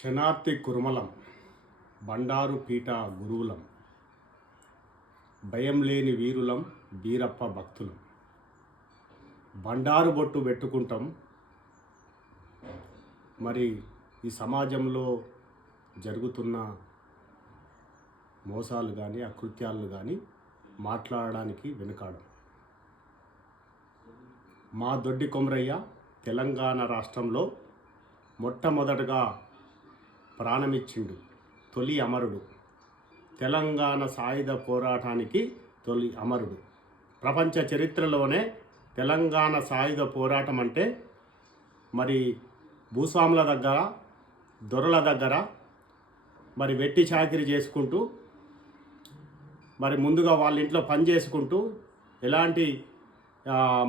శనార్థి కురుమలం బండారు పీఠ గురువులం భయం లేని వీరులం వీరప్ప భక్తులం బండారు బొట్టు పెట్టుకుంటాం. మరి ఈ సమాజంలో జరుగుతున్న మోసాలు కానీ అకృత్యాలను కానీ మాట్లాడడానికి వెనుకాడం. మా దొడ్డి కొమరయ్య తెలంగాణ రాష్ట్రంలో మొట్టమొదటగా ప్రాణమిచ్చిండు. తొలి అమరుడు, తెలంగాణ సాయుధ పోరాటానికి తొలి అమరుడు. ప్రపంచ చరిత్రలోనే తెలంగాణ సాయుధ పోరాటం అంటే మరి భూస్వాముల దగ్గర, దొరల దగ్గర మరి వెట్టి చాకిరి చేసుకుంటూ, మరి ముందుగా వాళ్ళ ఇంట్లో పని చేసుకుంటూ, ఎలాంటి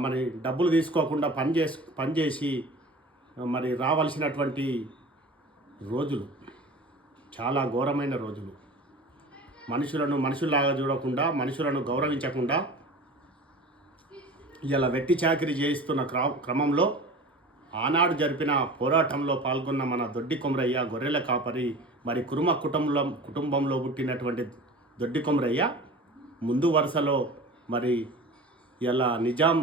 మరి డబ్బులు తీసుకోకుండా పనిచేసి మరి రావాల్సినటువంటి రోజులు, చాలా ఘోరమైన రోజులు. మనుషులను మనుషుల్లాగా చూడకుండా, మనుషులను గౌరవించకుండా ఇలా వెట్టి చాకిరి చేయిస్తున్న క్రమంలో ఆనాడు జరిపిన పోరాటంలో పాల్గొన్న మన దొడ్డి కొమరయ్య, గొర్రెల కాపరి, మరి కురుమ కుటుంబంలో పుట్టినటువంటి దొడ్డి కొమరయ్య ముందు వరుసలో మరి ఇలా నిజాం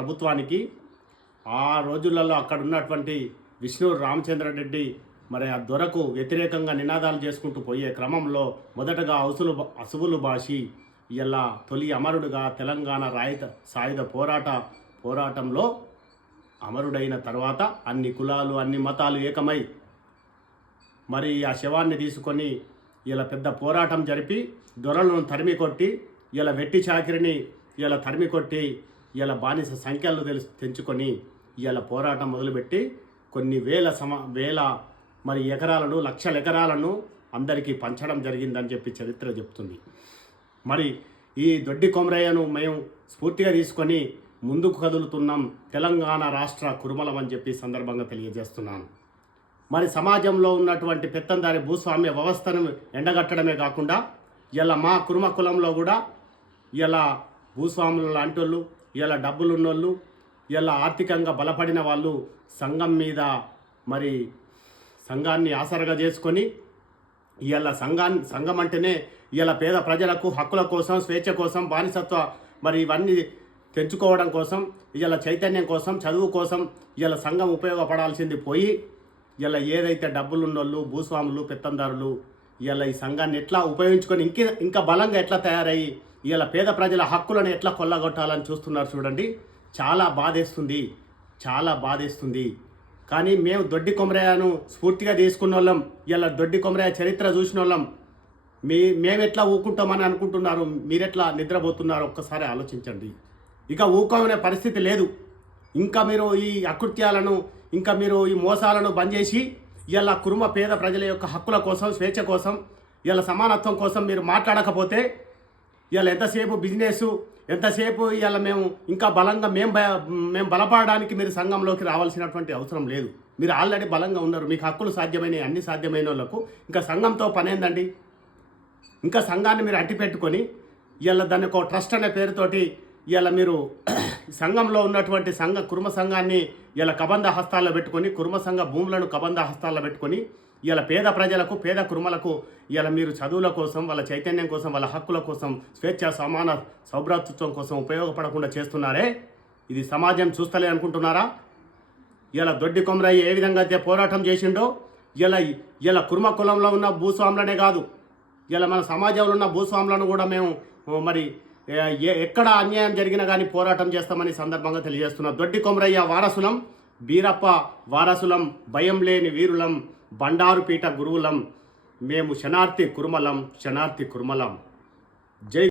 ప్రభుత్వానికి ఆ రోజులలో అక్కడ ఉన్నటువంటి విష్ణు రామచంద్రారెడ్డి మరి ఆ దొరకు వ్యతిరేకంగా నినాదాలు చేసుకుంటూ పోయే క్రమంలో మొదటగా అసువులు బాసి ఇలా తొలి అమరుడుగా తెలంగాణ సాయుధ పోరాటంలో అమరుడైన తర్వాత అన్ని కులాలు, అన్ని మతాలు ఏకమై మరి ఆ శవాన్ని తీసుకొని ఇలా పెద్ద పోరాటం జరిపి దొరలను తరిమి కొట్టి, ఇలా వెట్టి చాకిరిని ఇలా తరిమి కొట్టి, ఇలా బానిస సంఖ్యలు తెంచుకొని ఇలా పోరాటం మొదలుపెట్టి కొన్ని వేల మరి ఎకరాలను, లక్షల ఎకరాలను అందరికీ పంచడం జరిగిందని చెప్పి చరిత్ర చెప్తుంది. మరి ఈ దొడ్డి కొమరయ్యను మేము స్ఫూర్తిగా తీసుకొని ముందుకు కదులుతున్నాం. తెలంగాణ రాష్ట్ర కురుమలం అని చెప్పి సందర్భంగా తెలియజేస్తున్నాను. మరి సమాజంలో ఉన్నటువంటి పెత్తందారి భూస్వామ్య వ్యవస్థను ఎండగట్టడమే కాకుండా ఇలా మా కురుమ కులంలో కూడా ఇలా భూస్వాములు లాంటి వాళ్ళు, ఇలా డబ్బులు ఉన్నోళ్ళు, ఇలా ఆర్థికంగా బలపడిన వాళ్ళు సంఘం మీద మరి సంఘాన్ని ఆసరగా చేసుకొని ఇలా సంఘం అంటేనే ఇలా పేద ప్రజలకు హక్కుల కోసం, స్వేచ్ఛ కోసం, బానిసత్వ మరి ఇవన్నీ తెంచుకోవడం కోసం, ఇలా చైతన్యం కోసం, చదువు కోసం ఇలా సంఘం ఉపయోగపడాల్సింది పోయి ఇలా ఏదైతే డబ్బులు ఉన్నోళ్ళు, భూస్వాములు, పెత్తందారులు ఇలా ఈ సంఘాన్ని ఎట్లా ఉపయోగించుకొని ఇంకా బలంగా ఎట్లా తయారయ్యి ఇలా పేద ప్రజల హక్కులను ఎట్లా కొల్లగొట్టాలని చూస్తున్నారు చూడండి. చాలా బాధేస్తుంది. కానీ మేము దొడ్డి కొమరయ్యను స్ఫూర్తిగా తీసుకున్న వాళ్ళం, ఇలా దొడ్డి కొమరయ్య చరిత్ర చూసిన వాళ్ళం. మేమెట్లా ఊకుంటామని అనుకుంటున్నారు, మీరెట్లా నిద్రపోతున్నారు ఒక్కసారి ఆలోచించండి. ఇక ఊకోనే పరిస్థితి లేదు. ఇంకా మీరు ఈ అకృత్యాలను, ఇంకా మీరు ఈ మోసాలను బంద్ చేసి ఇలా కురుమ పేద ప్రజల యొక్క హక్కుల కోసం, స్వేచ్ఛ కోసం, ఇలా సమానత్వం కోసం మీరు మాట్లాడకపోతే ఇలా ఎంతసేపు బిజినెస్, ఎంతసేపు ఇలా మేము ఇంకా బలంగా మేము బలపడడానికి మీరు సంఘంలోకి రావాల్సినటువంటి అవసరం లేదు. మీరు ఆల్రెడీ బలంగా ఉన్నారు. మీకు హక్కులు సాధ్యమైన అన్ని సాధ్యమైన వాళ్ళకు ఇంకా సంఘంతో పనేందండి? ఇంకా సంఘాన్ని మీరు అట్టిపెట్టుకొని ఇలా దాన్ని ఒక ట్రస్ట్ అనే పేరుతోటి ఇలా మీరు సంఘంలో ఉన్నటువంటి కురుమ సంఘాన్ని ఇలా కబంధ హస్తాల్లో పెట్టుకొని, కురుమ సంఘ భూములను కబంధ హస్తాల్లో పెట్టుకొని ఇలా పేద ప్రజలకు, పేద కురుమలకు ఇలా మీరు చదువుల కోసం, వాళ్ళ చైతన్యం కోసం, వాళ్ళ హక్కుల కోసం, స్వేచ్ఛ, సమాన సౌభ్రాతృత్వం కోసం ఉపయోగపడకుండా చేస్తున్నారే. ఇది సమాజం చూస్తలే అనుకుంటున్నారా? ఇలా దొడ్డి కొమరయ్య ఏ విధంగా అయితే పోరాటం చేసిండో ఇలా కురుమ కులంలో ఉన్న భూస్వాములనే కాదు, ఇలా మన సమాజంలో ఉన్న భూస్వాములను కూడా మేము మరి ఎక్కడ అన్యాయం జరిగినా కానీ పోరాటం చేస్తామని సందర్భంగా తెలియజేస్తున్నాం. దొడ్డి కొమరయ్య వారసులం, వీరప్ప వారసులం, భయం లేని వీరులం, బండారు పీఠ గురువులం, మేము శనార్థి కురుమలం. జై